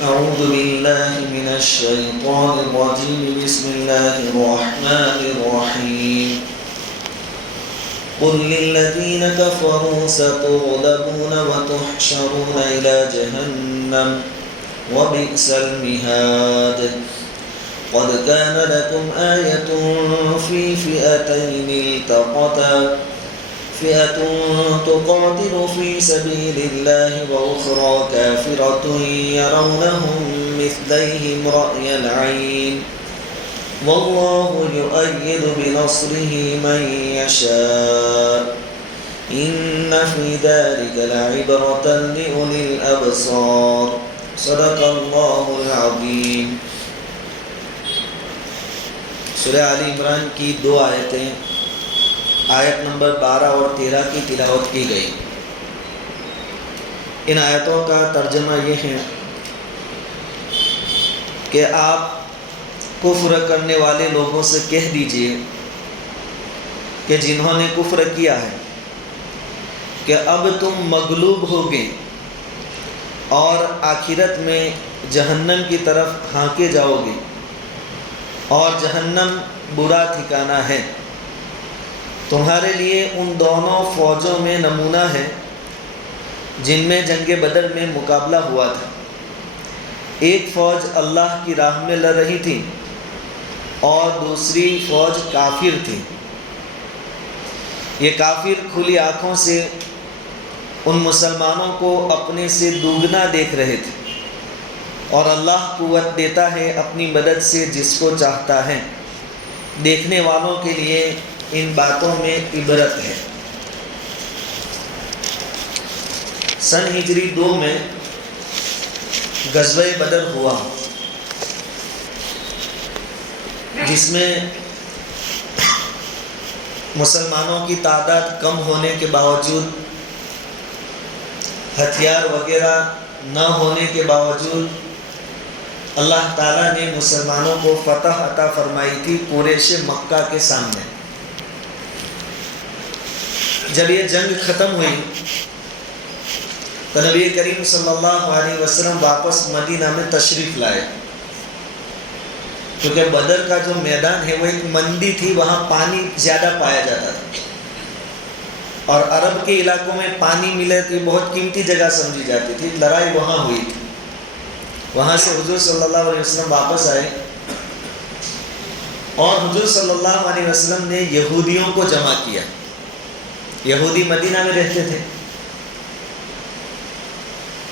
أعوذ بالله من الشيطان الرجيم. بسم الله الرحمن الرحيم. قل للذين كفروا ستغلبون وتحشرون إلى جهنم وبئس المهاد. قد كان لكم آية في فئتين التقتا فئة تقاتل في سبيل الله وأخرى كافرة يرونهم مثليهم رأي العين والله يؤيد بنصره من يشاء إن في ذلك لعبرة لأولي الأبصار. صدق الله العظيم. سورہ آل عمران کی 2 آیتیں آیت نمبر 12 اور 13 کی تلاوت کی گئی. ان آیتوں کا ترجمہ یہ ہے کہ آپ کفر کرنے والے لوگوں سے کہہ دیجئے کہ جنہوں نے کفر کیا ہے کہ اب تم مغلوب ہوگے اور آخرت میں جہنم کی طرف ہانکے جاؤ گے اور جہنم برا ٹھکانہ ہے. تمہارے لیے ان دونوں فوجوں میں نمونہ ہے جن میں جنگ بدر میں مقابلہ ہوا تھا. ایک فوج اللہ کی راہ میں لڑ رہی تھی اور دوسری فوج کافر تھی. یہ کافر کھلی آنکھوں سے ان مسلمانوں کو اپنے سے دوگنا دیکھ رہے تھے اور اللہ قوت دیتا ہے اپنی مدد سے جس کو چاہتا ہے. دیکھنے والوں کے لیے ان باتوں میں عبرت ہے. سن ہجری 2 میں غزوہ بدر ہوا جس میں مسلمانوں کی تعداد کم ہونے کے باوجود ہتھیار وغیرہ نہ ہونے کے باوجود اللہ تعالیٰ نے مسلمانوں کو فتح عطا فرمائی تھی قریش مکہ کے سامنے. جب یہ جنگ ختم ہوئی تو نبی کریم صلی اللہ علیہ وسلم واپس مدینہ میں تشریف لائے کیونکہ بدر کا جو میدان ہے وہ ایک مندی تھی, وہاں پانی زیادہ پایا جاتا تھا اور عرب کے علاقوں میں پانی ملے تو بہت قیمتی جگہ سمجھی جاتی تھی. لڑائی وہاں ہوئی تھی. وہاں سے حضور صلی اللہ علیہ وسلم واپس آئے اور حضور صلی اللہ علیہ وسلم نے یہودیوں کو جمع کیا. یہودی مدینہ میں رہتے تھے.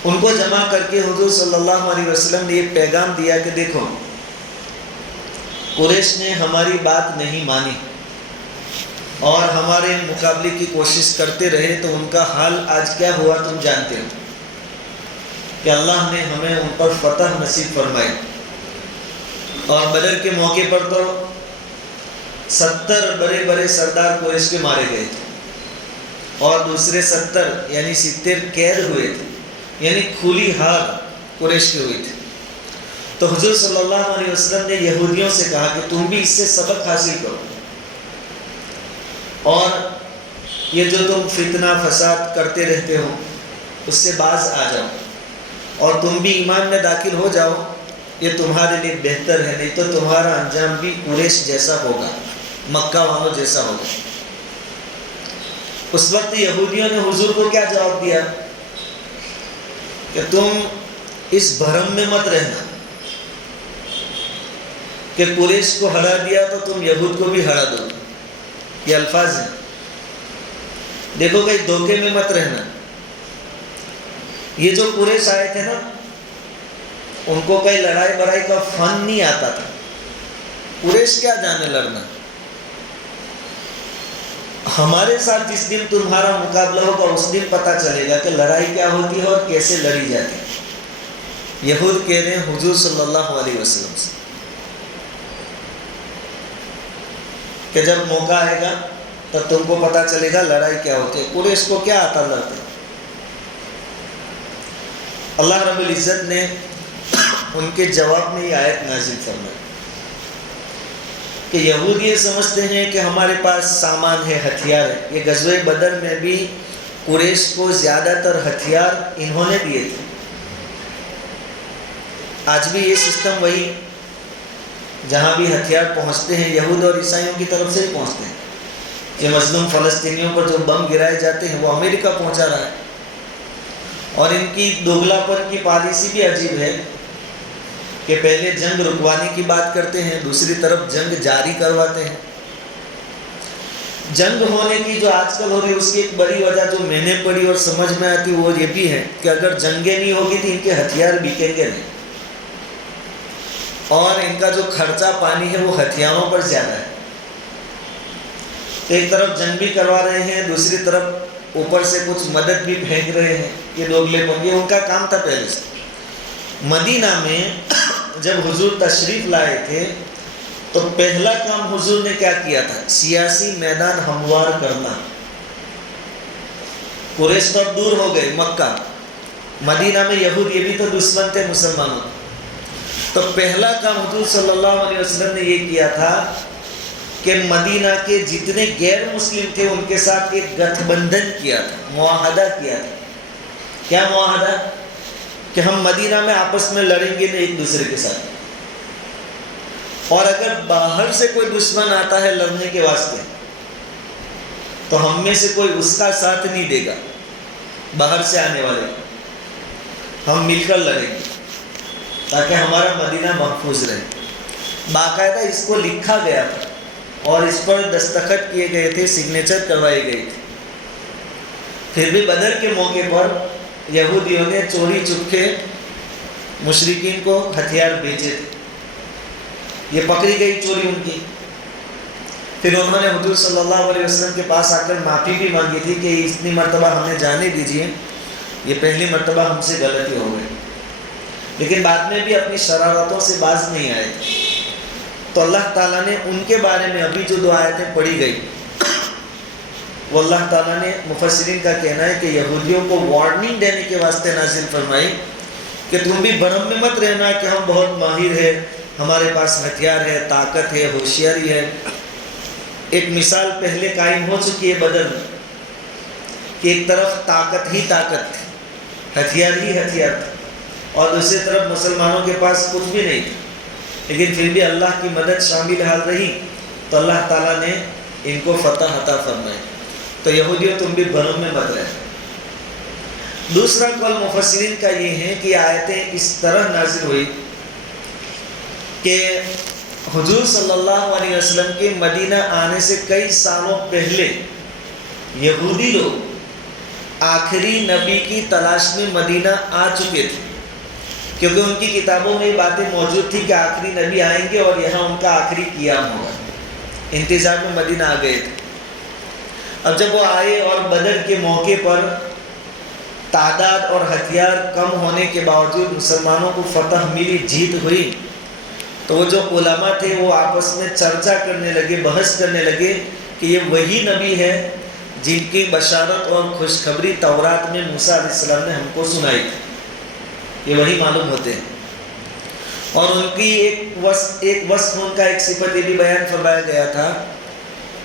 ان کو جمع کر کے حضور صلی اللہ علیہ وسلم نے یہ پیغام دیا کہ دیکھو قریش نے ہماری بات نہیں مانی اور ہمارے مقابلے کی کوشش کرتے رہے, تو ان کا حال آج کیا ہوا تم جانتے ہو کہ اللہ نے ہمیں ان پر فتح نصیب فرمائی. اور بدر کے موقع پر تو 70 بڑے بڑے سردار قریش کے مارے گئے تھے اور دوسرے 70 یعنی 70 قید ہوئے تھے, یعنی کھلی ہار قریش کے ہوئے تھے. تو حضور صلی اللہ علیہ وسلم نے یہودیوں سے کہا کہ تم بھی اس سے سبق حاصل کرو اور یہ جو تم فتنہ فساد کرتے رہتے ہو اس سے باز آ جاؤ اور تم بھی ایمان میں داخل ہو جاؤ. یہ تمہارے لیے بہتر ہے, نہیں تو تمہارا انجام بھی قریش جیسا ہوگا, مکہ والوں جیسا ہوگا. اس وقت یہودیوں نے حضور کو کیا جواب دیا کہ تم اس بھرم میں مت رہنا کہ قریش کو ہرا دیا تو تم یہود کو بھی ہرا دو. یہ الفاظ ہیں. دیکھو بھائی دھوکے میں مت رہنا. یہ جو قریش آئے تھے نا ان کو کوئی لڑائی برائی کا فن نہیں آتا تھا. قریش کیا جانے لڑنا. ہمارے ساتھ جس دن تمہارا مقابلہ ہوگا اس دن پتہ چلے گا کہ لڑائی کیا ہوتی ہے اور کیسے لڑی جاتی ہے. یہود کہہ رہے ہیں حضور صلی اللہ علیہ وسلم سے کہ جب موقع آئے گا تب تم کو پتہ چلے گا لڑائی کیا ہوتی ہے. قریش کو کیا آتا لڑتے. اللہ رب العزت نے ان کے جواب میں یہ آیت نازل فرمائی کہ یہود یہ سمجھتے ہیں کہ ہمارے پاس سامان ہے, ہتھیار ہے. یہ غزوہ بدر میں بھی قریش کو زیادہ تر ہتھیار انہوں نے دیے تھے. آج بھی یہ سسٹم وہی، جہاں بھی ہتھیار پہنچتے ہیں یہود اور عیسائیوں کی طرف سے ہی پہنچتے ہیں، کہ مظلوم فلسطینیوں پر جو بم گرائے جاتے ہیں وہ امریکہ پہنچا رہا ہے۔ اور ان کی دوگلا پن کی پالیسی بھی عجیب ہے کہ پہلے جنگ رکوانے کی بات کرتے ہیں، دوسری طرف جنگ جاری کرواتے ہیں۔ جنگ ہونے کی جو آج کل ہو رہی ہے اس کی ایک بڑی وجہ جو میں نے پڑھی اور سمجھ میں آتی وہ یہ بھی ہے کہ اگر جنگیں نہیں ہوگی تو ان کے ہتھیار بکیں گے نہیں، اور ان کا جو خرچہ پانی ہے وہ ہتھیاروں پر زیادہ ہے۔ ایک طرف جنگ بھی کروا رہے ہیں، دوسری طرف اوپر سے کچھ مدد بھی پھینک رہے ہیں، یہ دوگلے پن، یہ ان کا کام تھا پہلے سے۔ مدینہ میں جب حضور تشریف لائے تھے تو پہلا کام حضور نے کیا کیا تھا؟ سیاسی میدان ہموار کرنا۔ قریش تو اب دور ہو گئے، مکہ، مدینہ میں یہود یہ بھی تو دشمن تھے مسلمانوں۔ تو پہلا کام حضور صلی اللہ علیہ وسلم نے یہ کیا تھا کہ مدینہ کے جتنے غیر مسلم تھے ان کے ساتھ ایک گٹھ بندھن کیا تھا، معاہدہ کیا تھا۔ کیا معاہدہ؟ کہ ہم مدینہ میں آپس میں لڑیں گے نہیں ایک دوسرے کے ساتھ، اور اگر باہر سے کوئی دشمن آتا ہے لڑنے کے واسطے تو ہم میں سے کوئی اس کا ساتھ نہیں دے گا، باہر سے آنے والے، ہم مل کر لڑیں گے تاکہ ہمارا مدینہ محفوظ رہے۔ باقاعدہ اس کو لکھا گیا تھا اور اس پر دستخط کیے گئے تھے، سگنیچر کروائی گئی تھی۔ پھر بھی بدر کے موقع پر یہودیوں نے چوری چپکے مشرکین کو ہتھیار بیچے تھے، یہ پکڑی گئی چوری ان کی۔ پھر انہوں نے حضور صلی اللہ علیہ وسلم کے پاس آ کر معافی بھی مانگی تھی کہ اتنی مرتبہ ہمیں جانے دیجیے، یہ پہلی مرتبہ ہم سے غلطی ہو گئی، لیکن بعد میں بھی اپنی شرارتوں سے باز نہیں آئے۔ تو اللہ تعالیٰ نے ان کے بارے میں ابھی جو دو آیتیں پڑھی گئی وہ اللہ تعالیٰ نے، مفسرین کا کہنا ہے کہ یہودیوں کو وارننگ دینے کے واسطے نازل فرمائی کہ تم بھی بھرم میں مت رہنا کہ ہم بہت ماہر ہیں، ہمارے پاس ہتھیار ہے، طاقت ہے، ہوشیاری ہے۔ ایک مثال پہلے قائم ہو چکی ہے بدر میں کہ ایک طرف طاقت ہی طاقت تھی، ہتھیار ہی ہتھیار تھا، اور دوسری طرف مسلمانوں کے پاس کچھ بھی نہیں تھا، لیکن پھر بھی اللہ کی مدد شامل حال رہی تو اللہ تعالیٰ نے ان کو فتح عطا فرمائی۔ تو یہودیوں تم بھی بھرم میں مت رہنا۔ دوسرا قول مفسرین کا یہ ہے کہ آیتیں اس طرح نازل ہوئی کہ حضور صلی اللہ علیہ وسلم کے مدینہ آنے سے کئی سالوں پہلے یہودی لوگ آخری نبی کی تلاش میں مدینہ آ چکے تھے، کیونکہ ان کی کتابوں میں یہ باتیں موجود تھی کہ آخری نبی آئیں گے اور یہاں ان کا آخری قیام ہوگا۔ انتظار میں مدینہ آ گئے تھے۔ اب جب وہ آئے اور بدر کے موقع پر تعداد اور ہتھیار کم ہونے کے باوجود مسلمانوں کو فتح ملی، جیت ہوئی، تو وہ جو علماء تھے وہ آپس میں چرچا کرنے لگے، بحث کرنے لگے کہ یہ وہی نبی ہے جن کی بشارت اور خوشخبری تورات میں موسیٰ علیہ السلام نے ہم کو سنائی تھی، یہ وہی معلوم ہوتے ہیں۔ اور ان کی ایک وصف ان کا ایک صفت یہ بھی بیان فرمایا گیا تھا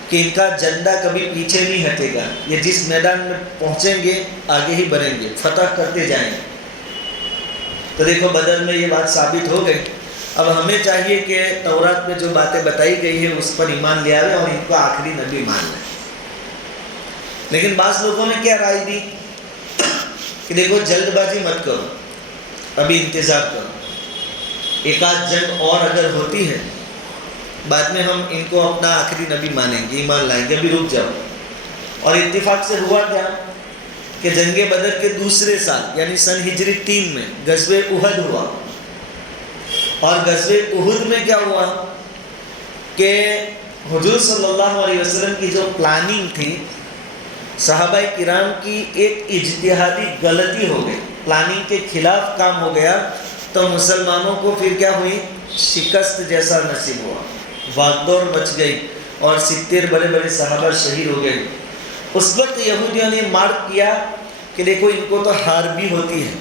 کہ ان کا جھنڈا کبھی پیچھے نہیں ہٹے گا، یہ جس میدان میں پہنچیں گے آگے ہی بڑھیں گے، فتح کرتے جائیں گے۔ تو دیکھو بدر میں یہ بات ثابت ہو گئی۔ اب ہمیں چاہیے کہ تورات میں جو باتیں بتائی گئی ہیں اس پر ایمان لے آئے اور ان کو آخری نبی مان لیں۔ لیکن بعض لوگوں نے کیا رائے دی کہ دیکھو جلد بازی مت کرو، ابھی انتظار کرو، ایک آدھ جنگ اور اگر ہوتی ہے بعد میں ہم ان کو اپنا آخری نبی مانیں گے، ایمان لائیں گے، ابھی رک جاؤ۔ اور اتفاق سے ہوا کیا کہ جنگ بدر کے دوسرے سال یعنی سن ہجری 3 میں غزوہ احد ہوا، اور غزوہ احد میں کیا ہوا کہ حضور صلی اللہ علیہ وسلم کی جو پلاننگ تھی، صحابہ کرام کی ایک اجتہادی غلطی ہو گئی، پلاننگ کے خلاف کام ہو گیا، تو مسلمانوں کو پھر کیا ہوئی، شکست جیسا نصیب ہوا، بھاگ دوڑ مچ گئی اور 70 بڑے بڑے صحابہ شہید ہو گئے۔ اس وقت یہودیوں نے مارک کیا کہ دیکھو ان کو تو ہار بھی ہوتی ہے،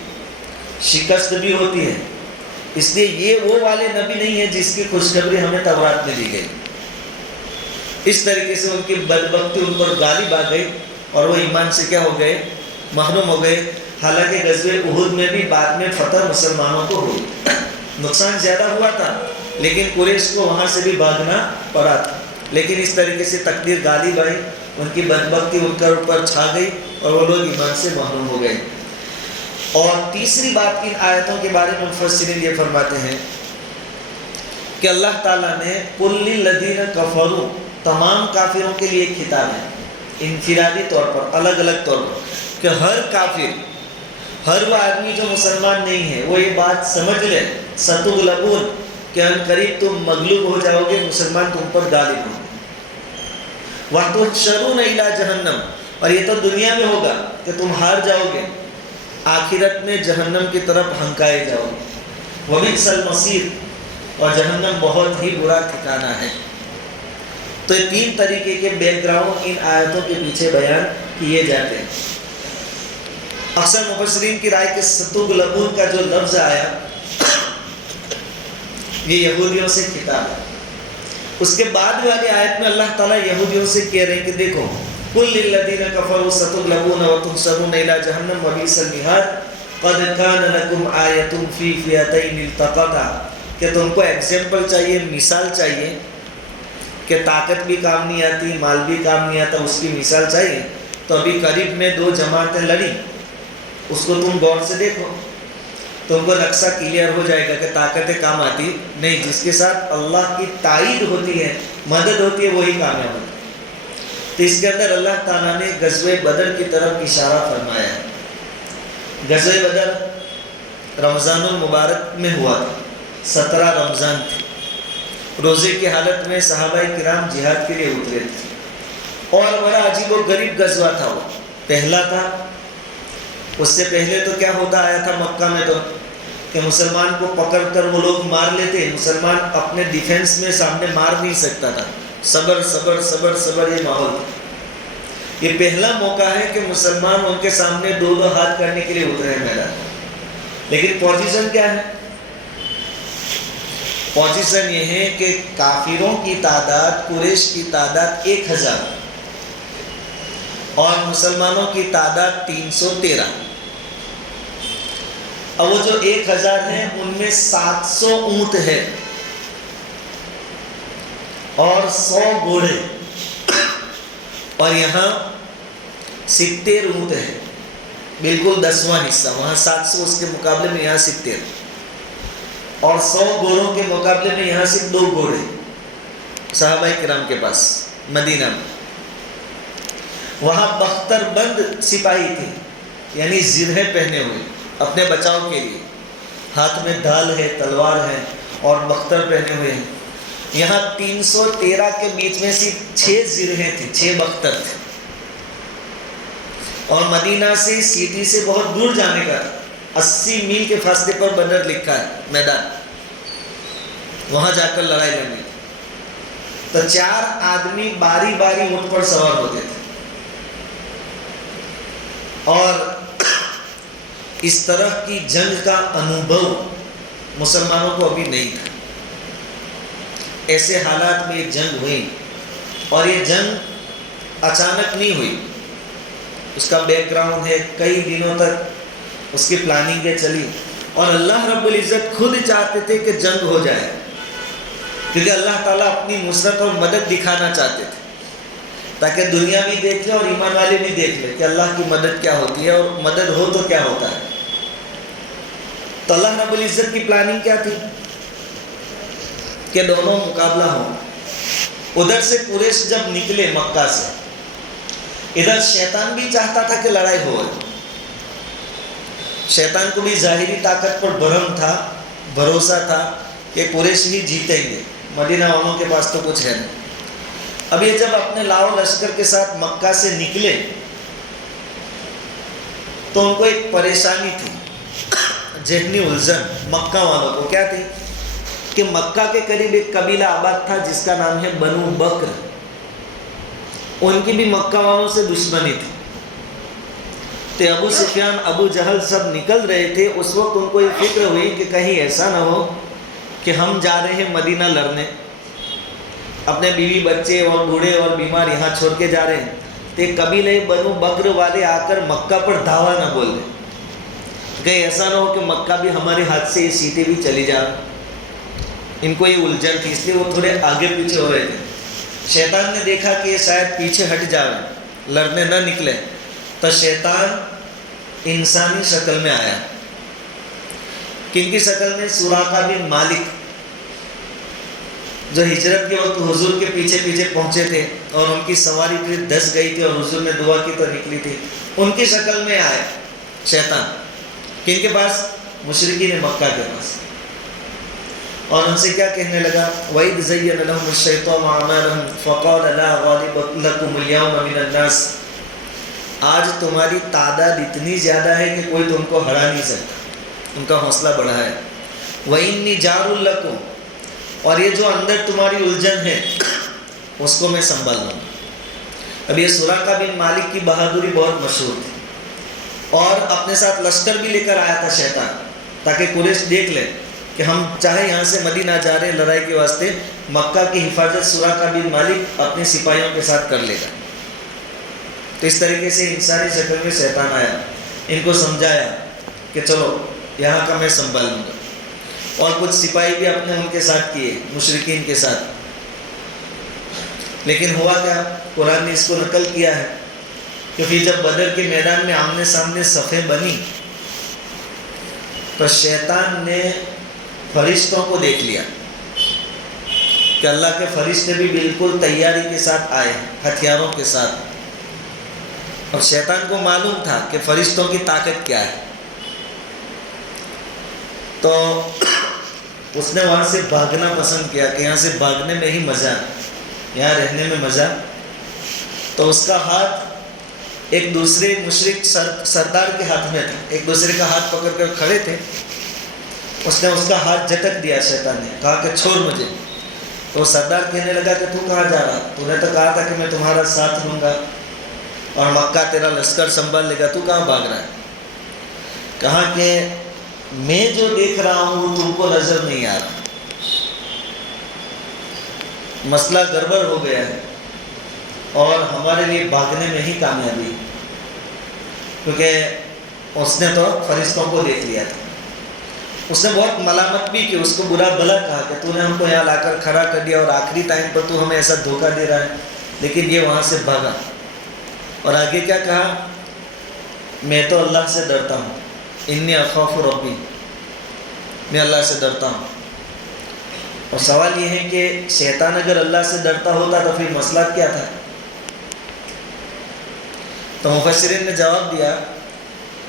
شکست بھی ہوتی ہے، اس لیے یہ وہ والے نبی نہیں ہے جس کی خوشخبری ہمیں تورات میں دی گئی۔ اس طریقے سے ان کی بدبختی ان پر غالب آ گئی اور وہ ایمان سے کیا ہو گئے، محروم ہو گئے۔ حالانکہ غزوہ احد میں بھی بعد میں فتح مسلمانوں کو ہوئی، نقصان زیادہ ہوا تھا، لیکن قریش کو وہاں سے بھی بھاگنا پڑا تھا، لیکن اس طریقے سے تقدیر غالب آئی، ان کی بدبختی ان کے اوپر چھا گئی اور وہ لوگ ایمان سے محروم ہو گئے۔ اور تیسری بات ان آیتوں کے بارے میں مفسرین یہ فرماتے ہیں کہ اللہ تعالیٰ نے قُلْ لِلَّذِينَ كَفَرُوا، تمام کافروں کے لیے ایک خطاب ہے، انفرادی طور پر، الگ الگ طور پر، کہ ہر کافر، ہر وہ آدمی جو مسلمان نہیں ہے، وہ یہ بات سمجھ لے سَتُغْلَبُونَ، کہ ان قریب تم مغلوب ہو جاؤ گے، مسلمان تم پر غالب ہوں گے، وَتُحْشَرُونَ إِلَىٰ جَهَنَّمَ، اور یہ تو دنیا میں ہوگا کہ تم ہار جاؤ گے، آخرت میں جہنم کی طرف ہنکائے جاؤ گے، وَبِئْسَ الْمَصِيرُ، اور جہنم بہت ہی برا ٹھکانہ ہے۔ تو یہ تین طریقے کے بیک گراؤنڈ ان آیتوں کے پیچھے بیان کیے جاتے ہیں۔ اکثر مفسرین کی رائے کے ستغلبون کا جو لفظ آیا یہ یہودیوں سے خطاب ہے۔ اس کے بعد والی آیت میں اللہ تعالیٰ یہودیوں سے کہہ رہے ہیں کہ دیکھو قُلْ لِلَّذِينَ كَفَرُوا سَتُغْلَبُونَ وَتُحْشَرُونَ إِلَىٰ جَهَنَّمَ وَبِئْسَ الْمِهَادُ قَدْ كَانَ لَكُمْ آيَةٌ فِي فِئَتَيْنِ الْتَقَتَا، کہ تم کو ایگزامپل چاہیے، مثال چاہیے، کہ طاقت بھی کام نہیں آتی، مال بھی کام نہیں آتا، اس کی مثال چاہیے۔ تو ابھی قریب میں دو جماعتیں لڑی، اس کو تم غور سے دیکھو، تم کو نقشہ کلیئر ہو جائے گا کہ طاقتیں کام آتی نہیں، جس کے ساتھ اللہ کی تائید ہوتی ہے، مدد ہوتی ہے، وہی کامیاب ہوتی ہے۔ تو اس کے اندر اللہ تعالیٰ نے غزوہ بدر کی طرف اشارہ فرمایا ہے۔ غزوہ بدر رمضان المبارک میں ہوا تھا، 17 رمضان تھے، روزے کی حالت میں صحابہ کرام جہاد کے لیے اترے تھے، اور بڑا عجیب و غریب غزوہ تھا، وہ پہلا تھا۔ اس سے پہلے تو کیا ہوتا آیا تھا مکہ میں تو کہ مسلمان کو پکڑ کر وہ لوگ مار لیتے، مسلمان اپنے ڈیفنس میں سامنے مار نہیں سکتا تھا، صبر صبر صبر صبر یہ ماحول تھا۔ یہ پہلا موقع ہے کہ مسلمان ان کے سامنے دو دو ہاتھ کرنے کے لیے اترے ہیں میدان۔ لیکن پوزیشن کیا ہے؟ پوزیشن یہ ہے کہ کافروں کی تعداد، قریش کی تعداد 1000 اور مسلمانوں کی تعداد 313۔ اب وہ جو 1000 ہیں ان میں 700 اونٹ ہے اور 100 گھوڑے، اور یہاں 70 اونٹ ہے، بالکل 10واں حصہ، وہاں 700 اس کے مقابلے میں یہاں 70، اور 100 گھوڑوں کے مقابلے میں یہاں صرف 2 گھوڑے صحابہ کرام کے پاس مدینہ میں۔ وہاں بختر بند سپاہی تھے، یعنی زرہیں پہنے ہوئے اپنے بچاؤ کے لیے، ہاتھ میں ڈھال ہے، تلوار ہے، اور بختر پہنے ہوئے ہیں۔ یہاں 313 کے بیچ میں صرف 6 زرہیں تھیں، 6 بختر تھے، اور مدینہ سے سٹی سے بہت دور جانے کا 80 میل کے فاصلے پر بدر لکھا ہے میدان، وہاں جا کر لڑائی لڑنی۔ تو 4 آدمی باری باری اونٹ پر سوار ہوتے تھے، اور اس طرح کی جنگ کا انوبھو مسلمانوں کو ابھی نہیں تھا۔ ایسے حالات میں یہ جنگ ہوئی، اور یہ جنگ اچانک نہیں ہوئی، اس کا بیک گراؤنڈ ہے، کئی دنوں تک اس کی پلاننگیں چلی، اور اللہ رب العزت خود چاہتے تھے کہ جنگ ہو جائے، کیونکہ اللہ تعالیٰ اپنی نصرت اور مدد دکھانا چاہتے تھے، تاکہ دنیا بھی دیکھ لے اور ایمان والے بھی دیکھ لے کہ اللہ کی مدد کیا ہوتی ہے، اور مدد ہو تو کیا ہوتا ہے۔ تو اللہ رب العزت کی پلاننگ کیا تھی کہ دونوں مقابلہ ہوں۔ ادھر سے قریش جب نکلے مکہ سے، ادھر شیطان بھی چاہتا تھا کہ لڑائی ہو، شیطان کو بھی ظاہری طاقت پر بھرم تھا، بھروسہ تھا کہ قریش ہی جیتیں گے، مدینہ والوں کے پاس تو کچھ ہے نہیں۔ اب یہ جب اپنے لاؤ لشکر کے ساتھ مکہ سے نکلے تو ان کو ایک پریشانی تھی، ذہنی الجھن مکہ والوں کو۔ کیا تھی کہ مکہ کے قریب ایک قبیلہ آباد تھا جس کا نام ہے بنو بکر، ان کی بھی مکہ والوں سے دشمنی تھی۔ تو ابو سفیان، ابو جہل سب نکل رہے تھے، اس وقت ان کو یہ فکر ہوئی کہ کہیں ایسا نہ ہو کہ ہم جا رہے ہیں مدینہ لڑنے، اپنے بیوی بچے اور بوڑھے اور بیمار یہاں چھوڑ کے جا رہے ہیں، تو ایک قبیلہ بنو بکر والے آ کر مکہ پر دھاوا نہ بول دیں، کہیں ایسا نہ ہو کہ مکہ بھی ہمارے ہاتھ سے یہ سیٹیں بھی چلی جائیں، ان کو یہ الجھن تھی، اس لیے وہ تھوڑے آگے پیچھے ہو رہے تھے۔ شیطان نے دیکھا کہ یہ شاید پیچھے ہٹ جائے، لڑنے نہ نکلے، تو شیطان انسانی شکل میں آیا۔ کن کی شکل میں؟ سراقہ بن مالک، جو ہجرت کے وقت حضور کے پیچھے پیچھے پہنچے تھے اور ان کی سواری پھر دھس گئی تھی اور حضور نے دعا کی تو نکلی تھی، ان کی شکل میں آیا شیطان۔ کن کے پاس؟ مشرکین مکہ کے پاس، اور ان سے کیا کہنے لگا؟ وَإِذْ زَيَّنَ لَهُمُ الشَّيْطَانُ أَعْمَالَهُمْ فَقَالَ لَا غَالِبَ لَكُمُ الْيَوْمَ مِنَ النَّاسِ، آج تمہاری تعداد اتنی زیادہ ہے کہ کوئی تم کو ہرا نہیں سکتا، ان کا حوصلہ بڑھا ہے۔ وَإِنِّي جَارٌ لَكُمْ، اور یہ جو اندر تمہاری الجھن ہے اس کو میں سنبھال لوں گا۔ اب یہ سراقہ بن مالک کی بہادری بہت مشہور تھی، اور اپنے ساتھ لشکر بھی لے کر آیا تھا شیطان، تاکہ قریش دیکھ لے کہ ہم چاہے یہاں سے مدینہ جا رہے ہیں لڑائی کے واسطے، مکہ کی حفاظت سراقہ بن مالک اپنے سپاہیوں کے ساتھ کر لے گا۔ تو اس طریقے سے انسانی شکل میں شیطان آیا، ان کو سمجھایا کہ چلو یہاں کا میں سنبھال لوں گا، اور کچھ سپاہی بھی اپنے ان کے ساتھ کیے، مشرکین کے ساتھ۔ لیکن ہوا کیا؟ قرآن نے اس کو نقل کیا ہے کہ پھر جب بدر کے میدان میں آمنے سامنے صفیں بنی تو شیطان نے فرشتوں کو دیکھ لیا کہ اللہ کے فرشتے بھی بالکل تیاری کے ساتھ آئے، ہتھیاروں کے ساتھ، اور شیطان کو معلوم تھا کہ فرشتوں کی طاقت کیا ہے، تو اس نے وہاں سے بھاگنا پسند کیا کہ یہاں سے بھاگنے میں ہی مزہ، یہاں رہنے میں مزہ۔ تو اس کا ہاتھ ایک دوسرے مشرک سردار کے ہاتھ میں تھا، ایک دوسرے کا ہاتھ پکڑ کر کھڑے تھے، اس نے اس کا ہاتھ جھٹک دیا، شیطان نے کہا کہ چھوڑ مجھے۔ تو وہ سردار کہنے لگا کہ تو کہاں جا رہا؟ تو نے تو کہا تھا کہ میں تمہارا ساتھ لوں گا اور مکہ تیرا لشکر سنبھال لے گا، تو کہاں بھاگ رہا ہے؟ کہا کہ میں جو دیکھ رہا ہوں تم کو نظر نہیں آ رہا، مسئلہ گڑبڑ ہو گیا ہے اور ہمارے لیے بھاگنے میں ہی کامیابی، کیونکہ اس نے تو فرشتوں کو دیکھ لیا تھا۔ اس نے بہت ملامت بھی کی، اس کو برا بھلا کہا کہ تو نے ہم کو یہاں لا کر کھڑا کر دیا اور آخری ٹائم پر تو ہمیں ایسا دھوکہ دے رہا ہے، لیکن یہ وہاں سے بھاگا، اور آگے کیا کہا؟ میں تو اللہ سے ڈرتا ہوں، انی اخاف ربی، میں اللہ سے ڈرتا ہوں۔ اور سوال یہ ہے کہ شیطان اگر اللہ سے ڈرتا ہوتا تو پھر مسئلہ کیا تھا؟ تو مفسرین نے جواب دیا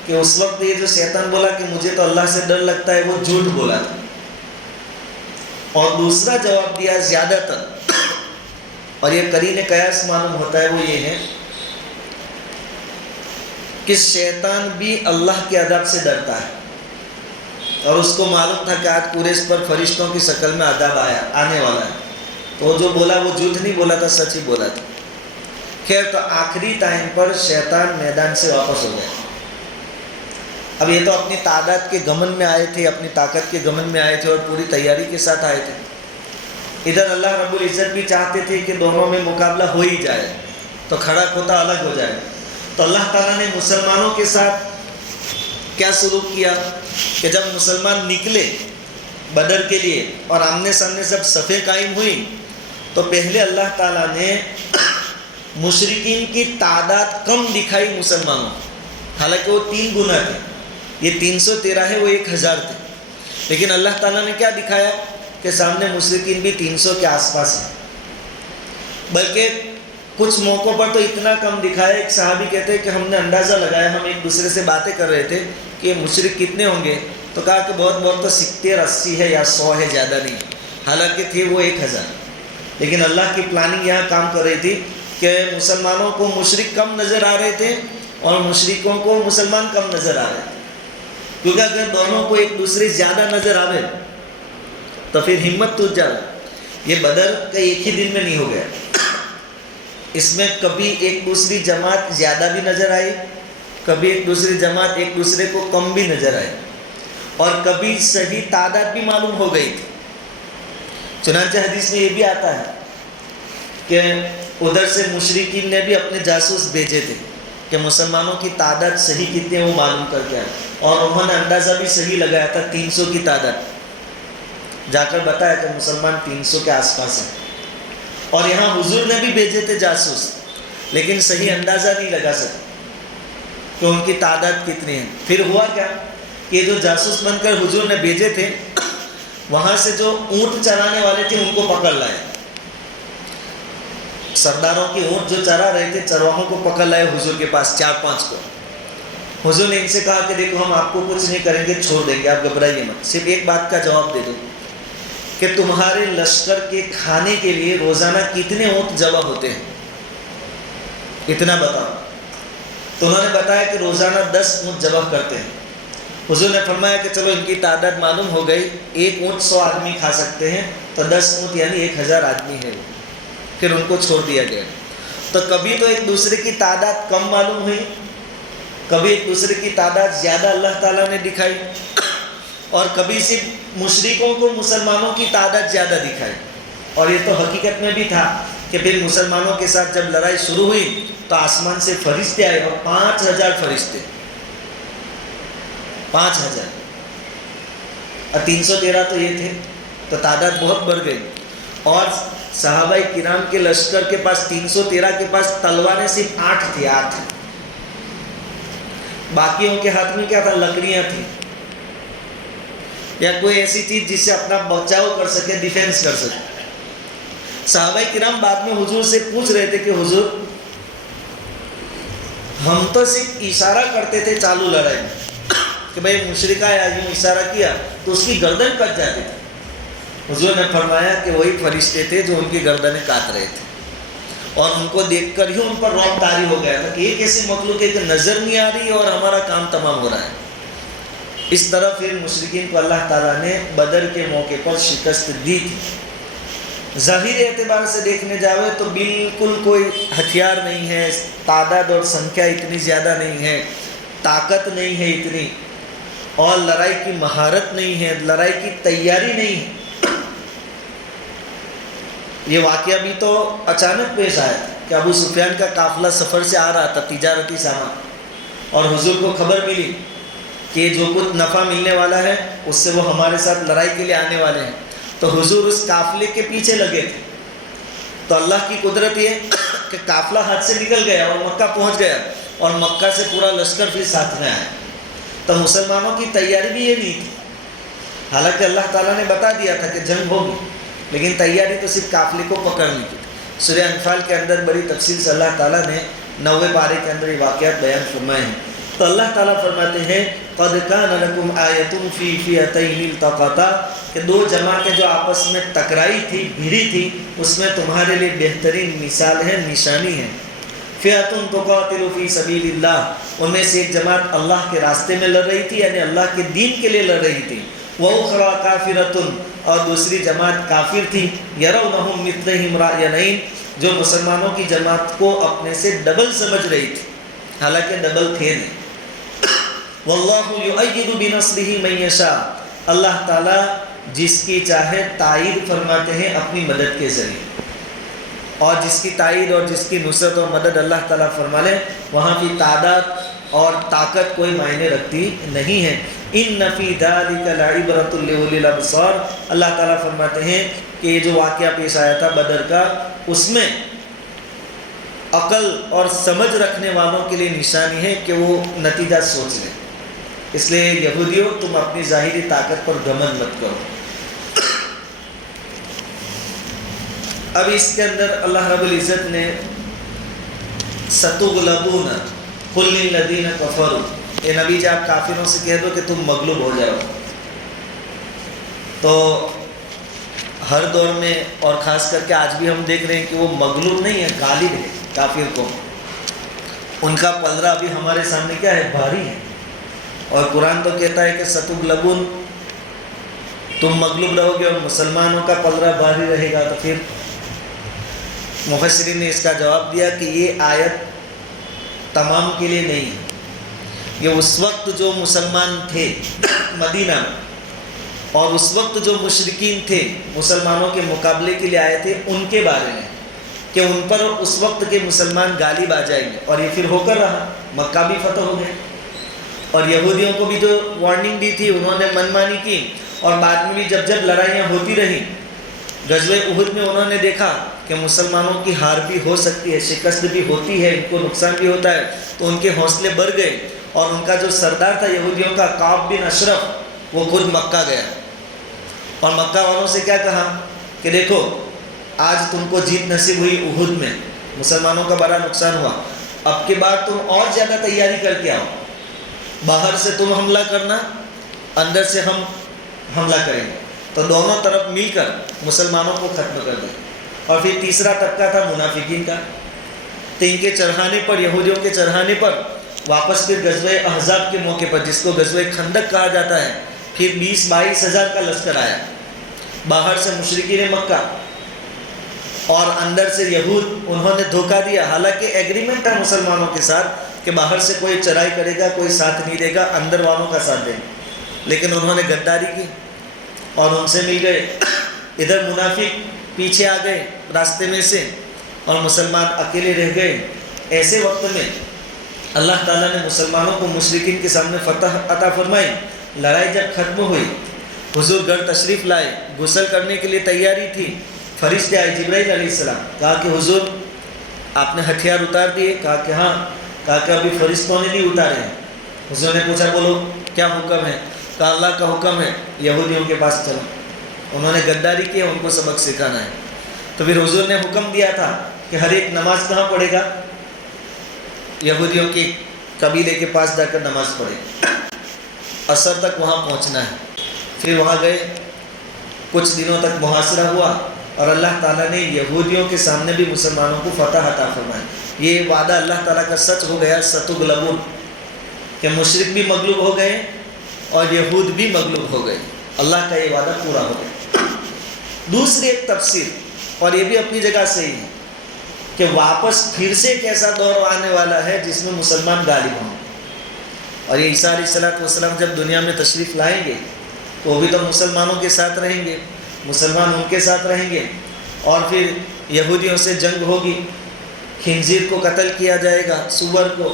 کہ اس وقت یہ جو شیطان بولا کہ مجھے تو اللہ سے ڈر لگتا ہے، وہ جھوٹ بولا تھا۔ اور دوسرا جواب دیا زیادہ تر، اور یہ قرین قیاس معلوم ہوتا ہے، وہ یہ ہے کہ شیطان بھی اللہ کے عذاب سے ڈرتا ہے، اور اس کو معلوم تھا کہ آج قریش پر فرشتوں کی شکل میں عذاب آنے والا ہے، تو جو بولا وہ جھوٹ نہیں بولا تھا، سچ ہی بولا تھا۔ خیر، تو آخری ٹائم پر شیطان میدان سے واپس ہو گیا۔ اب یہ تو اپنی تعداد کے گمن میں آئے تھے، اپنی طاقت کے گمن میں آئے تھے اور پوری تیاری کے ساتھ آئے تھے۔ ادھر اللہ رب العزت بھی چاہتے تھے کہ دونوں میں مقابلہ ہو ہی جائے، تو کھڑا کھوتا الگ ہو جائے۔ تو اللہ تعالیٰ نے مسلمانوں کے ساتھ کیا سلوک کیا کہ جب مسلمان نکلے بدر کے لیے اور آمنے سامنے سب صفیں قائم ہوئی، تو پہلے اللہ تعالیٰ نے مشرکین کی تعداد کم دکھائی مسلمانوں، حالانکہ وہ 3 گنا تھے، یہ 313 ہے، وہ 1000 تھے، لیکن اللہ تعالیٰ نے کیا دکھایا کہ سامنے مشرکین بھی 300 کے آس پاس ہیں، بلکہ کچھ موقعوں پر تو اتنا کم دکھایا۔ ایک صحابی کہتے ہیں کہ ہم نے اندازہ لگایا، ہم ایک دوسرے سے باتیں کر رہے تھے کہ یہ مشرک کتنے ہوں گے، تو کہا کہ بہت بہت تو 70 80 ہے یا 100 ہے، زیادہ نہیں، حالانکہ تھے وہ 1000۔ لیکن اللہ کی پلاننگ یہاں کام کر رہی تھی کہ مسلمانوں کو مشرک کم نظر آ رہے تھے اور مشرکوں کو مسلمان کم نظر آ رہے تھے، کیونکہ اگر دونوں کو ایک دوسرے زیادہ نظر آوے تو پھر ہمت ٹوٹ جائے۔ یہ بدر کا ایک ہی دن میں نہیں ہو گیا، اس میں کبھی ایک دوسری جماعت زیادہ بھی نظر آئی، کبھی ایک دوسری جماعت ایک دوسرے کو کم بھی نظر آئی، اور کبھی صحیح تعداد بھی معلوم ہو گئی تھی۔ چنانچہ حدیث میں یہ بھی آتا ہے کہ ادھر سے مشرکین نے بھی اپنے جاسوس بھیجے تھے کہ مسلمانوں کی تعداد صحیح کتنی ہے وہ معلوم کر کے آئے، اور انہوں نے اندازہ بھی صحیح لگایا تھا 300 کی تعداد۔ جا کر بتایا کہ مسلمان 300 کے آس پاس ہیں، اور یہاں حضور نے بھی بھیجے تھے جاسوس، لیکن صحیح اندازہ نہیں لگا سکے کہ ان کی تعداد کتنی ہے۔ پھر ہوا کیا کہ جو جاسوس بن کر حضور نے بھیجے تھے، وہاں سے جو اونٹ چرانے والے تھے ان کو پکڑ لائے، سرداروں کی اونٹ جو چرا رہے تھے چرواہوں کو پکڑ لائے حضور کے پاس 4-5 کو۔ حضور نے ان سے کہا کہ دیکھو ہم آپ کو کچھ نہیں کریں گے، چھوڑ دیں گے، آپ گھبرائیے مت، صرف ایک بات کا جواب دے دو کہ تمہارے لشکر کے کھانے کے لیے روزانہ کتنے اونٹ ذبح ہوتے ہیں، اتنا بتاؤ۔ تو انہوں نے بتایا کہ روزانہ 10 اونٹ ذبح کرتے ہیں۔ حضور نے فرمایا کہ چلو ان کی تعداد معلوم ہو گئی، ایک اونٹ 100 آدمی کھا سکتے ہیں، تو 10 اونٹ یعنی 1000 آدمی ہے۔ پھر ان کو چھوڑ دیا گیا۔ تو کبھی تو ایک دوسرے کی تعداد کم معلوم ہوئی، کبھی ایک دوسرے کی تعداد زیادہ اللہ تعالیٰ نے دکھائی، اور کبھی صرف مشرکوں کو مسلمانوں کی تعداد زیادہ دکھائی۔ اور یہ تو حقیقت میں بھی تھا کہ پھر مسلمانوں کے ساتھ جب لڑائی شروع ہوئی تو آسمان سے فرشتے آئے، اور 5000 فرشتے، 5000، اور 313 تو یہ تھے، تو تعداد بہت بڑھ گئی۔ اور صحابہ کرام کے لشکر کے پاس 313 کے پاس تلواریں صرف 8 تھی، 8، باقیوں کے ہاتھ میں کیا تھا؟ لکڑیاں تھیں، یا کوئی ایسی چیز جس سے اپنا بچاؤ کر سکے، ڈیفینس کر سکے۔ صحابہ کرام بعد میں حضور سے پوچھ رہے تھے کہ حضور ہم تو صرف اشارہ کرتے تھے چالو لڑائی میں کہ بھائی مشرکہ یا یوں اشارہ کیا تو اس کی گردن کٹ جاتی تھی۔ حضور نے فرمایا کہ وہی فرشتے تھے جو ان کی گردنیں کاٹ رہے تھے، اور ان کو دیکھ کر ہی ان پر رعب طاری ہو گیا تھا کہ یہ کیسی مخلوق ہے کہ نظر نہیں آ رہی اور ہمارا کام تمام ہو رہا ہے۔ اس طرح پھر مشرکین کو اللہ تعالیٰ نے بدر کے موقع پر شکست دی تھی۔ ظاہری اعتبار سے دیکھنے جاوے تو بالکل کوئی ہتھیار نہیں ہے، تعداد اور سنکھیا اتنی زیادہ نہیں ہے، طاقت نہیں ہے اتنی، اور لڑائی کی مہارت نہیں ہے، لڑائی کی تیاری نہیں ہے۔ یہ واقعہ بھی تو اچانک پیش آیا کہ ابو سفیان کا قافلہ سفر سے آ رہا تھا، تجارتی سامان، اور حضور کو خبر ملی کہ جو کچھ نفع ملنے والا ہے اس سے وہ ہمارے ساتھ لڑائی کے لیے آنے والے ہیں۔ تو حضور اس قافلے کے پیچھے لگے تھے، تو اللہ کی قدرت یہ کہ قافلہ ہاتھ سے نکل گیا اور مکہ پہنچ گیا، اور مکہ سے پورا لشکر پھر ساتھ میں آیا۔ تو مسلمانوں کی تیاری بھی یہ نہیں تھی، حالانکہ اللہ تعالیٰ نے بتا دیا تھا کہ جنگ ہوگی، لیکن تیاری تو صرف قافلے کو پکڑنے کی تھی۔ سورہ انفال کے اندر بڑی تفصیل سے اللہ تعالیٰ نے 90 پارے کے اندر یہ واقعات بیان فرمائے ہیں۔ تو اللہ تعالیٰ فرماتے ہیں قَدْ كَانَ لَكُمْ آیَةٌ فِي فِئَتَيْنِ الْتَقَطَا، کہ دو جماعتیں جو آپس میں ٹکرائی تھی، بھیڑی تھی، اس میں تمہارے لیے بہترین مثال ہے، نشانی ہے۔ فِئَةٌ تُقَاتِلُ فِي سَبِيلِ اللَّهِ، ان میں سے ایک جماعت اللہ کے راستے میں لڑ رہی تھی، یعنی اللہ کے دین کے لیے لڑ رہی تھی، وَأُخْرَىٰ كَافِرَةٌ، اور دوسری جماعت کافر تھی، يَرَوْنَهُمْ مِثْلَهِمْ رَأْيَ الْعَيْنِ، جو مسلمانوں کی جماعت کو اپنے سے ڈبل سمجھ رہی تھی، حالانکہ ڈبل تھے نہیں۔ وَاللَّهُ يُؤَيِّدُ بِنَصْرِهِ مَن يَشَاءُ، اللہ تعالیٰ جس کی چاہے تائید فرماتے ہیں اپنی مدد کے ذریعے، اور جس کی تائید اور جس کی نصرت اور مدد اللہ تعالیٰ فرما لے وہاں کی تعداد اور طاقت کوئی معنی رکھتی نہیں ہے۔ إِنَّ فِي ذَلِكَ لَعِبْرَةٌ لِأُولِي الْأَبْصَارِ، اللہ تعالیٰ فرماتے ہیں کہ یہ جو واقعہ پیش آیا تھا بدر کا، اس میں عقل اور سمجھ رکھنے والوں کے لیے نشانی ہے کہ وہ نتیجہ سوچ لیں۔ اس لیے یہودیوں تم اپنی ظاہری طاقت پر گھمنڈ مت کرو۔ اب اس کے اندر اللہ رب العزت نے ستغلبون قل للذین کفروا، اے نبی جی آپ کافروں سے کہہ دو کہ تم مغلوب ہو جاؤ۔ تو ہر دور میں اور خاص کر کے آج بھی ہم دیکھ رہے ہیں کہ وہ مغلوب نہیں ہے، غالب ہے کافر کو، ان کا پلڑا ابھی ہمارے سامنے کیا ہے؟ بھاری ہے۔ اور قرآن تو کہتا ہے کہ ستغلبون، تم مغلوب رہو گے اور مسلمانوں کا پلڑا بھاری رہے گا۔ تو پھر مفسرین نے اس کا جواب دیا کہ یہ آیت تمام کے لیے نہیں ہے، یہ اس وقت جو مسلمان تھے مدینہ میں، اور اس وقت جو مشرکین تھے مسلمانوں کے مقابلے کے لیے آئے تھے ان کے بارے میں، کہ ان پر اس وقت کے مسلمان غالب آ جائیں گے۔ اور یہ پھر ہو کر رہا، مکہ بھی فتح ہو گئے، اور یہودیوں کو بھی جو وارننگ دی تھی انہوں نے من مانی کی، اور بعد میں بھی جب جب لڑائیاں ہوتی رہیں، غزوہ احد میں انہوں نے دیکھا کہ مسلمانوں کی ہار بھی ہو سکتی ہے، شکست بھی ہوتی ہے، ان کو نقصان بھی ہوتا ہے، تو ان کے حوصلے بڑھ گئے، اور ان کا جو سردار تھا یہودیوں کا کعب بن اشرف، وہ خود مکہ گیا اور مکہ والوں سے کیا کہا کہ دیکھو آج تم کو جیت نصیب ہوئی احد میں، مسلمانوں کا بڑا نقصان ہوا، اب کے بعد تم اور زیادہ تیاری کر کے آؤ، باہر سے تم حملہ کرنا، اندر سے ہم حملہ کریں گے، تو دونوں طرف مل کر مسلمانوں کو ختم کر دیں۔ اور پھر تیسرا طبقہ تھا منافقین کا، تو ان کے چڑھانے پر، یہودیوں کے چڑھانے پر واپس پھر غزوہ احزاب کے موقع پر، جس کو غزوہ خندق کہا جاتا ہے، پھر 20-22 ہزار کا لشکر آیا، باہر سے مشرکین مکہ اور اندر سے یہود، انہوں نے دھوکہ دیا، حالانکہ ایگریمنٹ تھا مسلمانوں کے ساتھ کہ باہر سے کوئی چڑھائی کرے گا کوئی ساتھ نہیں دے گا، اندر والوں کا ساتھ دے گا، لیکن انہوں نے غداری کی اور ان سے مل گئے۔ ادھر منافق پیچھے آ گئے راستے میں سے اور مسلمان اکیلے رہ گئے۔ ایسے وقت میں اللہ تعالیٰ نے مسلمانوں کو مشرکین کے سامنے فتح عطا فرمائی۔ لڑائی جب ختم ہوئی، حضور گھر تشریف لائے، غسل کرنے کے لیے تیاری تھی، فرشتے آئے، جبرائیل علیہ السلام، کہا کہ حضور آپ نے ہتھیار اتار دیے؟ کہا کہ ہاں۔ کہا کہ ابھی فرشتوں نے نہیں اتارے ہیں۔ حضور نے پوچھا بولو کیا حکم ہے؟ کہا اللہ کا حکم ہے یہودیوں کے پاس چلو، انہوں نے غداری کی، ان کو سبق سکھانا ہے۔ تو پھر حضور نے حکم دیا تھا کہ ہر ایک نماز کہاں پڑھے گا؟ یہودیوں کے قبیلے کے پاس جا کر نماز پڑھے، عصر تک وہاں پہنچنا ہے۔ پھر وہاں گئے، کچھ دنوں تک محاصرہ ہوا اور اللہ تعالیٰ نے یہودیوں کے سامنے بھی مسلمانوں کو فتح عطا فرمائی۔ یہ وعدہ اللہ تعالیٰ کا سچ ہو گیا، ستغلبون، کہ مشرک بھی مغلوب ہو گئے اور یہود بھی مغلوب ہو گئے، اللہ کا یہ وعدہ پورا ہو گیا۔ دوسری ایک تفسیر، اور یہ بھی اپنی جگہ صحیح ہے، کہ واپس پھر سے ایک ایسا دور آنے والا ہے جس میں مسلمان غالب ہوں، اور یہ عیسیٰ علیہ السلام جب دنیا میں تشریف لائیں گے تو وہ بھی تو مسلمانوں کے ساتھ رہیں گے، مسلمان ان کے ساتھ رہیں گے، اور پھر یہودیوں سے جنگ ہوگی، خنزیر کو قتل کیا جائے گا، سور کو،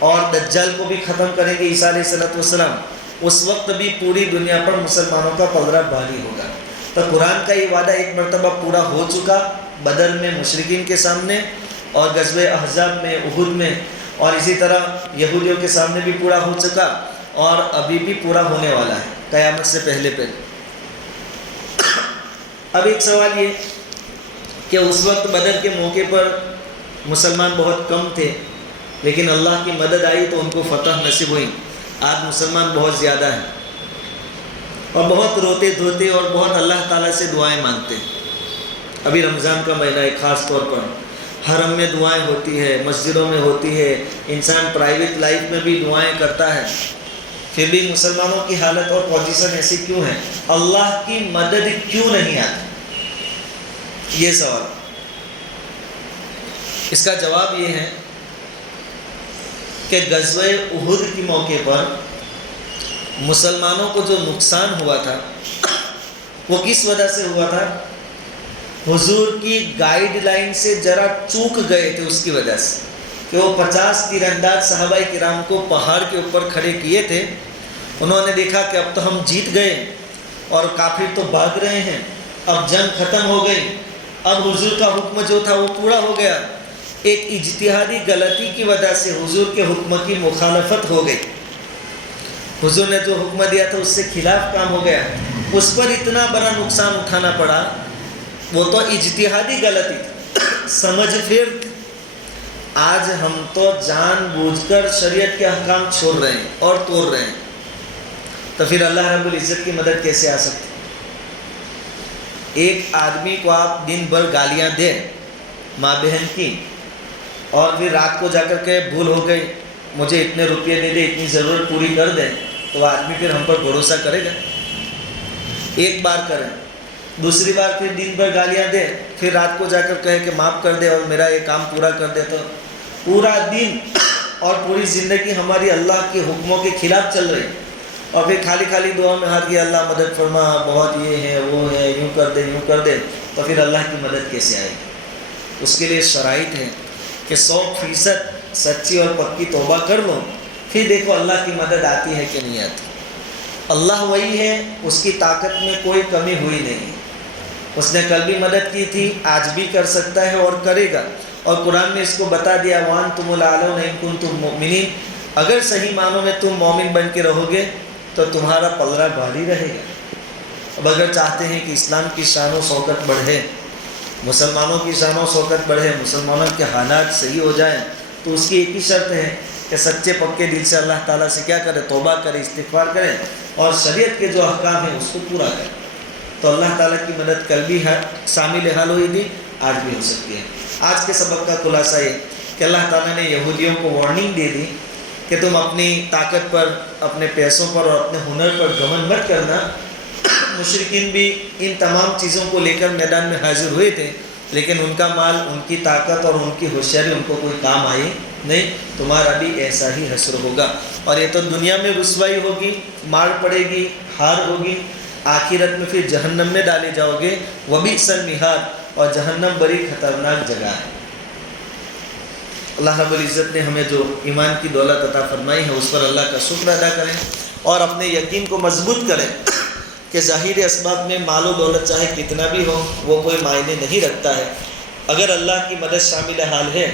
اور دجال کو بھی ختم کریں گے عیسیٰ علیہ السلام۔ اس وقت بھی پوری دنیا پر مسلمانوں کا پلڑا بھاری ہوگا۔ تو قرآن کا یہ وعدہ ایک مرتبہ پورا ہو چکا، بدر میں مشرکین کے سامنے، اور غزوہ احزاب میں، احد میں، اور اسی طرح یہودیوں کے سامنے بھی پورا ہو چکا، اور ابھی بھی پورا ہونے والا ہے قیامت سے پہلے پہلے۔ اب ایک سوال یہ کہ اس وقت بدر کے موقع پر مسلمان بہت کم تھے، لیکن اللہ کی مدد آئی تو ان کو فتح نصیب ہوئی۔ آج مسلمان بہت زیادہ ہیں اور بہت روتے دھوتے اور بہت اللہ تعالیٰ سے دعائیں مانگتے ہیں۔ ابھی رمضان کا مہینہ ہے، خاص طور پر حرم میں دعائیں ہوتی ہے، مسجدوں میں ہوتی ہے، انسان پرائیویٹ لائف میں بھی دعائیں کرتا ہے، پھر بھی مسلمانوں کی حالت اور پوزیشن ایسی کیوں ہے؟ اللہ کی مدد کیوں نہیں آتی؟ یہ سوال۔ اس کا جواب یہ ہے کہ غزوہ احد کے موقع پر مسلمانوں کو جو نقصان ہوا تھا وہ کس وجہ سے ہوا تھا؟ حضور کی گائیڈ لائن سے ذرا چوک گئے تھے، اس کی وجہ سے کہ وہ 50 تیر انداز صحابہ کرام کو پہاڑ کے اوپر کھڑے کیے تھے۔ انہوں نے دیکھا کہ اب تو ہم جیت گئے اور کافر تو بھاگ رہے ہیں، اب جنگ ختم ہو گئی، اب حضور کا حکم جو تھا وہ پورا ہو گیا۔ ایک اجتہادی غلطی کی وجہ سے حضور کے حکم کی مخالفت ہو گئی، حضور نے جو حکم دیا تھا اس سے خلاف کام ہو گیا، اس پر اتنا بڑا نقصان اٹھانا پڑا۔ وہ تو اجتہادی غلطی تھی، سمجھ پھر۔ آج ہم تو جان بوجھ کر شریعت کے احکام چھوڑ رہے ہیں اور توڑ رہے ہیں، تو پھر اللہ رب العزت کی مدد کیسے آ سکتی؟ ایک آدمی کو آپ دن بھر گالیاں دیں ماں بہن کی، اور پھر رات کو جا کر کے بھول ہو گئی، مجھے اتنے روپئے دے دے، اتنی ضرورت پوری کر دیں، تو وہ آدمی پھر ہم پر بھروسہ کرے گا؟ ایک بار کریں، دوسری بار پھر دن بھر گالیاں دے، پھر رات کو جا کر کہے کہ معاف کر دے اور میرا یہ کام پورا کر دے، تو پورا دن اور پوری زندگی ہماری اللہ کے حکموں کے خلاف چل رہی، اور پھر خالی خالی دعا میں ہاتھ کیا اللہ مدد فرما، بہت یہ ہے وہ ہے، یوں کر دے یوں کر دے، تو پھر اللہ کی مدد کیسے آئے گی؟ اس کے لیے شرائط ہیں کہ 100% سچی اور پکی توبہ کر لو، پھر دیکھو اللہ کی مدد آتی ہے کہ نہیں آتی۔ اللہ وہی ہے، اس کی طاقت میں کوئی کمی ہوئی نہیں. اس نے کل بھی مدد کی تھی، آج بھی کر سکتا ہے اور کرے گا. اور قرآن میں اس کو بتا دیا وَأَنْتُمُ الْأَعْلَوْنَ إِن كُنتُم مُؤْمِنِينَ. اگر صحیح معنوں میں تم مومن بن کے رہو گے تو تمہارا پلڑا بھاری رہے گا. اب اگر چاہتے ہیں کہ اسلام کی شان و شوکت بڑھے، مسلمانوں کی شان و شوکت بڑھے، مسلمانوں کے حالات صحیح ہو جائیں، تو اس کی ایک ہی شرط ہے کہ سچے پکے دل سے اللہ تعالیٰ سے کیا کرے؟ توبہ کرے، استغفار کریں اور شریعت کے جو احکام ہیں اس کو پورا کریں. تو اللہ تعالیٰ کی مدد کل بھی شامل حال ہوئی تھی، آج بھی ہو سکتی ہے. آج کے سبق کا خلاصہ یہ کہ اللہ تعالیٰ نے یہودیوں کو وارننگ دے دی کہ تم اپنی طاقت پر، اپنے پیسوں پر اور اپنے ہنر پر گھمنڈ مت کرنا. مشرکین بھی ان تمام چیزوں کو لے کر میدان میں حاضر ہوئے تھے، لیکن ان کا مال، ان کی طاقت اور ان کی ہوشیاری ان کو کوئی کام آئی نہیں. تمہارا بھی ایسا ہی حشر ہوگا، اور یہ تو دنیا میں رسوائی ہوگی، مار پڑے گی، ہار ہوگی. آخرت میں پھر جہنم میں ڈالے جاؤ گے. وبئس المہاد، اور جہنم بڑی خطرناک جگہ ہے. اللہ رب العزت نے ہمیں جو ایمان کی دولت عطا فرمائی ہے اس پر اللہ کا شکر ادا کریں اور اپنے یقین کو مضبوط کریں کہ ظاہر اسباب میں مال و دولت چاہے کتنا بھی ہو وہ کوئی معنی نہیں رکھتا ہے. اگر اللہ کی مدد شامل حال ہے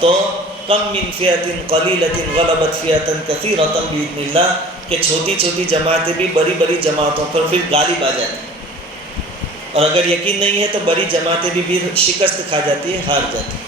تو کم من فئۃ قلیلۃ غلبت فئۃ کثیرۃ باذن اللہ، کہ چھوٹی چھوٹی جماعتیں بھی بڑی بڑی جماعتوں پر پھر غالب آ جاتی ہیں. اور اگر یقین نہیں ہے تو بڑی جماعتیں بھی شکست کھا جاتی ہے، ہار جاتی ہیں.